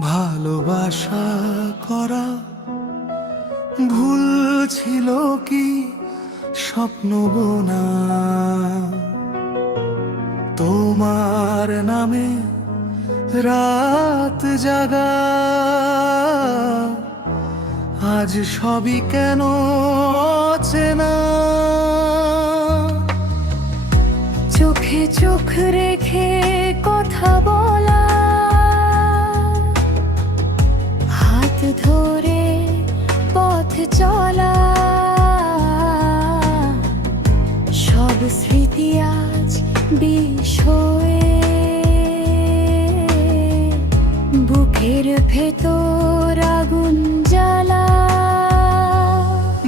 ভালোবাসা করা ভুল ছিল কি স্বপ্ন বোনা? তোমার নামে রাত জাগা। আজ সবই কেন চেনা চোখে চোখ রেখে স্মৃতি আজ বিষ হয়ে বুকের ভেতর আগুন জ্বালা।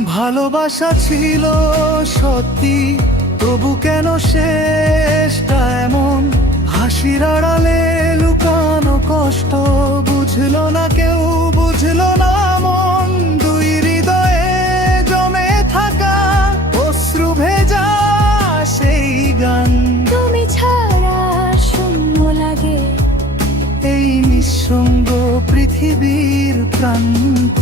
ভালোবাসা ছিল সত্যি, তবু কেন শেষটা এমন? হাসির আড়ালে লুকানো কষ্ট বুঝলো না পৃথিবীর প্রান্ত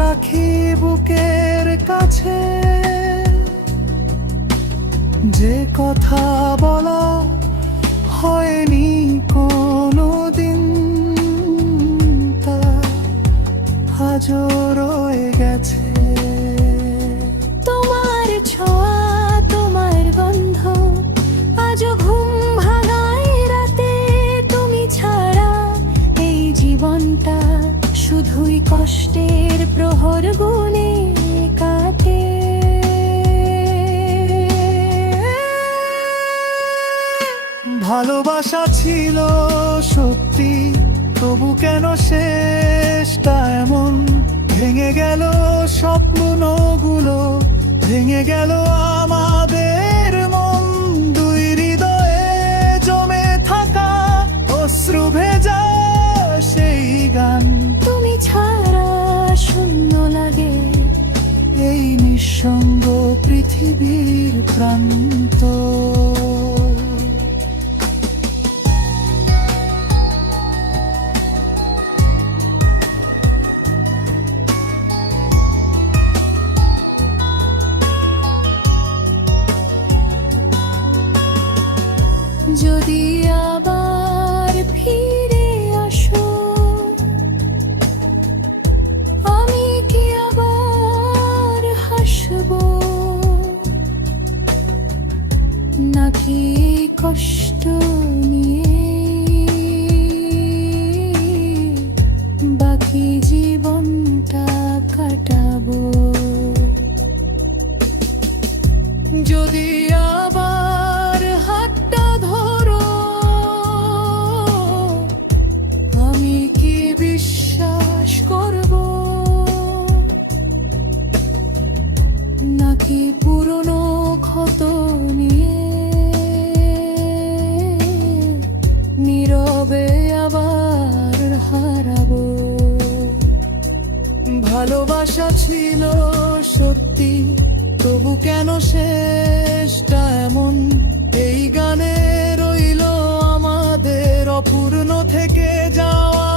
রাখি বুকের কাছে। যে কথা বলা হয়নি কোনো দিন তা আজও রয়ে গেছে। তোমার ছোঁয়া, তোমার গন্ধ আজও ঘুম ভাঙায় রাতে। তুমি ছাড়া এই জীবনটা শুধুই কষ্টের প্রহর গুনে তবু কেন শেষটা এমন? ভেঙে গেল স্বপ্নগুলো ভেঙে গেল আমাদের মন। দুই হৃদয়ে জমে থাকা অশ্রু ভেজা সেই গান। তুমি ছাড়া শূন্য লাগে। এই নিঃসঙ্গ পৃথিবীর প্রান্ত। যদি আবার ফিরে আসো আমি কি নাকি কষ্ট নিয়ে ভালোবাসা ছিল সত্যি তবু কেন শেষটা এমন? এই গানে রইল আমাদের অপূর্ণ থেকে যাওয়া